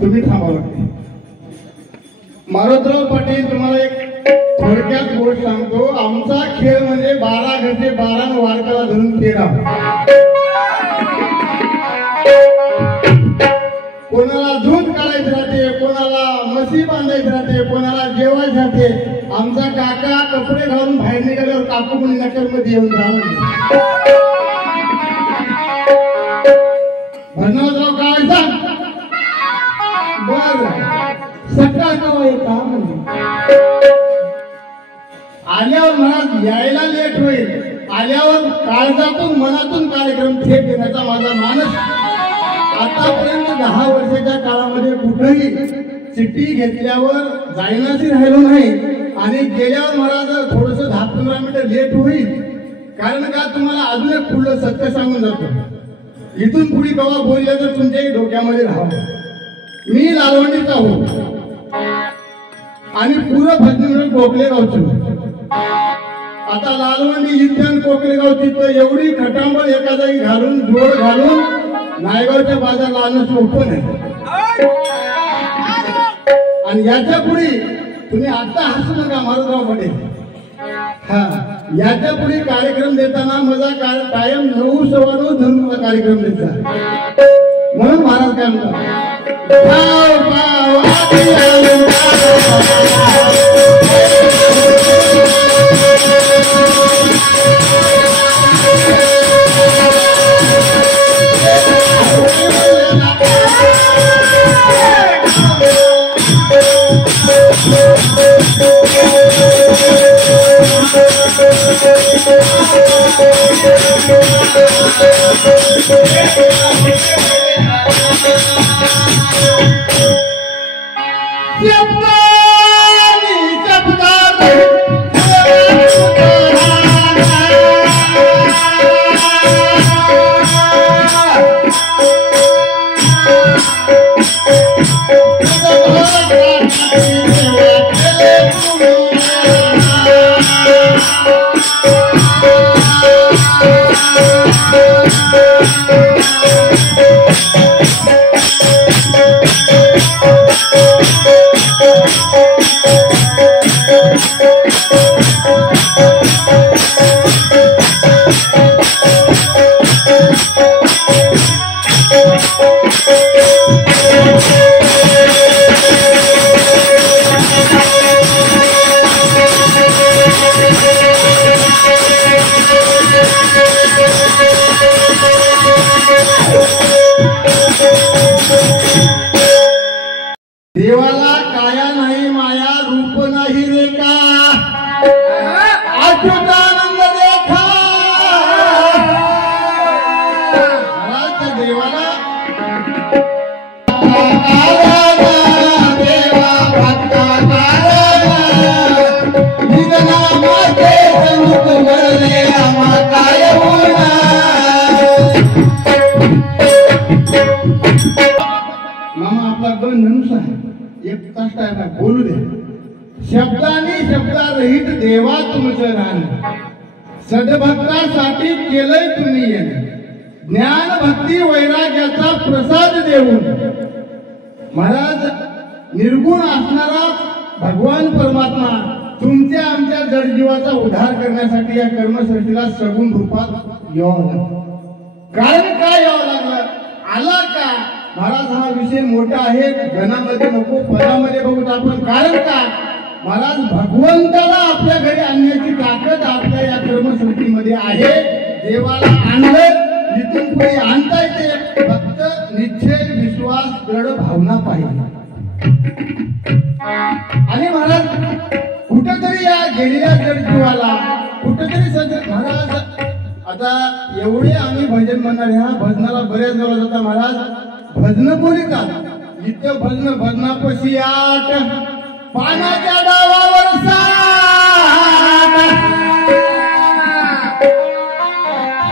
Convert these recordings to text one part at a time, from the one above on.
तुम्ही थांबावं लागते. मारुतराव पाटील तुम्हाला एक थोडक्यात गोष्ट सांगतो. आमचा खेळ म्हणजे 12 घरचे 12 वारकाला धरून 13. कोणाला दूध काढायचं राहते, कोणाला म्हशी बांधायचं राहते, कोणाला जेवायचं राहते. आमचा काका कपडे घालून बाहेर निघाल्यावर काकू म्हणून नकर मध्ये येऊन जाऊन भजनाथराव काय सांग बर सकाळ कवा येता म्हणजे आल्यावर म्हणा यायला लेट होईल. आल्यावर काळजातून मनातून कार्यक्रम थेट देण्याचा माझा मानस. आतापर्यंत 10 वर्षाच्या काळामध्ये कुठेही चिठ्ठी घेतल्यावर जायनाशी राहिलो नाही आणि गेल्यावर मला जर थोडस 10-15 मिनिटं लेट होईल. कारण का तुम्हाला अजून एक पुढलं सत्य सांगून जातो. इथून पुढे कवा बोलले तर तुमच्याही डोक्यामध्ये राहावं. मी लालवंडीचा हो आणि पुरं भजनी कोकलेगावचं. आता लालवंडी इथं कोकलेगावची तर एवढी खटांबळ एका जागी घालून जोड घालून नायगावच्या बाजारला आणणं सोपं नाही. आणि याच्या पुढे तुम्ही आता हसू नका मारुतराव पाटील. हा याच्या पुढे कार्यक्रम देताना माझा कायम 9:15 धरून मला कार्यक्रम द्यायचा. म्हणून महाराज काय म्हणतात देवाला काया नाही माया रूप नाही रेखा अच्युतानंद देखा. देवाला देवा भक्ता निधना माते संत वरले आम्हा काय होणार. मामा आपला गण धनुष आहे. एक कष्ट आहे ना बोलू दे. शब्दाने शब्दारहित देवा तुमचं रान. सद्भक्तासाठी केलंय तुम्ही येणं. ज्ञान भक्ती वैराग्याचा प्रसाद देऊन महाराज निर्गुण असणारा भगवान परमात्मा तुमच्या आमच्या जडजीवाचा उद्धार करण्यासाठी या कर्मसृष्टीला सगुण रूपात यावं लागलं. कारण काय यावं लागलं? आला का महाराज? हा विषय मोठा आहे, घनामध्ये नको, पदामध्ये बघूत आपण. कारण का महाराज? भगवंताला आपल्या घरी आणण्याची ताकद आपल्या या कर्मसृष्टीमध्ये आहे. देवाला आणलं, इथून पुढे आणता येते, फक्त निश्चय, विश्वास, दृढ भावना पाहिजे. आणि महाराज कुठेतरी या गेलेल्या जडजीवाला कुठेतरी सध्या महाराज आता एवढे आम्ही भजन म्हणणार, ह्या भजनाला बऱ्याच वेळा जाता महाराज. भजन बोलितात इथं भजनापाशी 8 पानाच्या डावावर 7.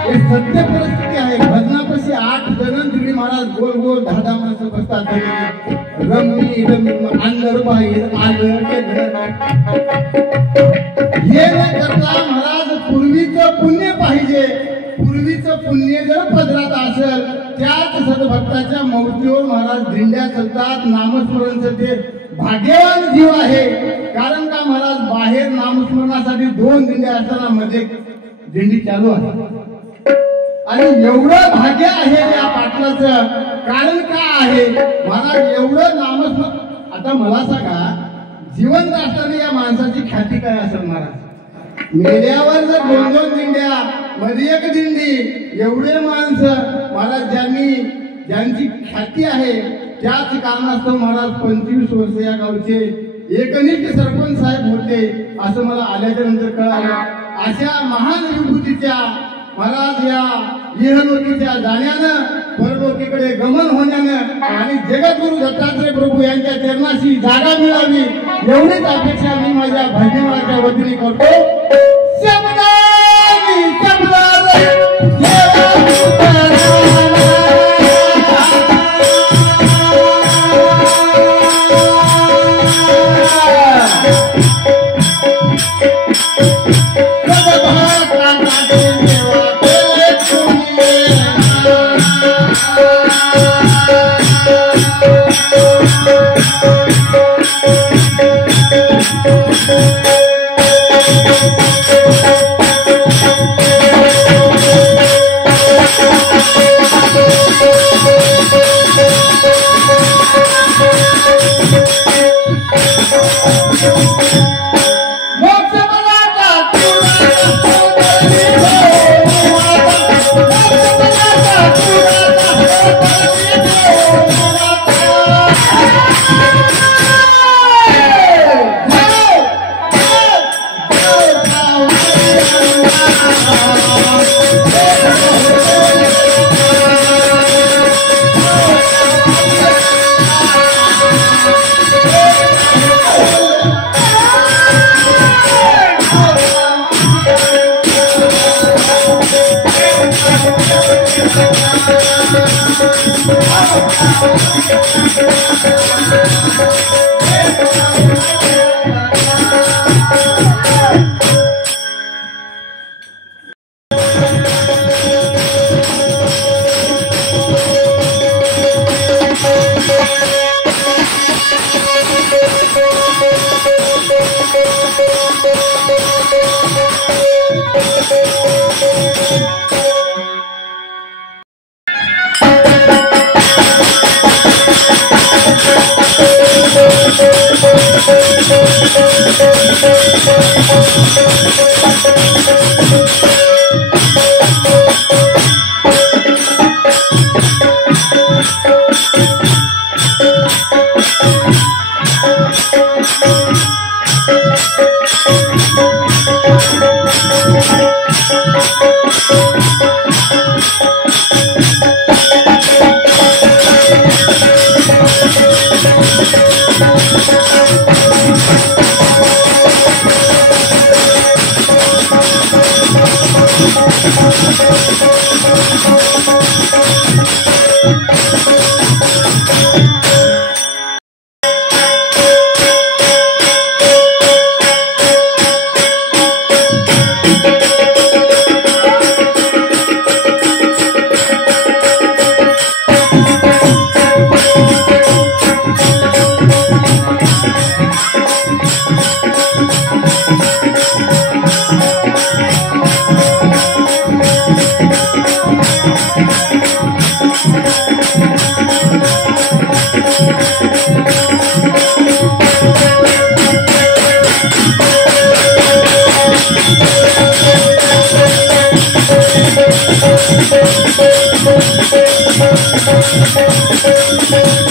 हे सत्य परिस्थिती आहे. भजनापाशी 8 जण तिकडे महाराज गोल गोल 10 माणसं बसतात. रमी अंदर बाहेर आलं हे न करता महाराज पूर्वीचं पुण्य पाहिजे. पूर्वीचं पुण्य जर पदरात असेल त्याच सद्भक्ताच्या मौतीवर महाराज दिंड्या चलतात. नामस्मरण ते भाग्यवान जीव आहे. कारण का महाराज बाहेर नामस्मरणासाठी 2 दिंड्या असताना मध्ये दिंडी चालू आहे. आणि एवढं भाग्य आहे या पाटलाचं. कारण का आहे महाराज? एवढं नामस्मरण. आता मला सांगा, जिवंत असताना या माणसाची ख्याती काय असेल महाराज? मेल्यावर जर 2-2 दिंड्या, मध्ये 1 दिंडी, एवढे माणसं महाराज ज्यांची ख्याती आहे, त्याच कारणास्तव महाराज 25 वर्ष या गावचे एकनिष्ठ सरपंच साहेब होते असं मला आल्याच्या नंतर कळालं. अशा महान विभूतीच्या महाराज या इहलोकीच्या जाण्यानं, परलोकीकडे गमन होण्यानं आणि जगद्गुरु दत्तात्रय प्रभू यांच्या चरणाशी जागा मिळावी एवढीच अपेक्षा मी माझ्या भजनाच्या वतीने करतो. Thank you.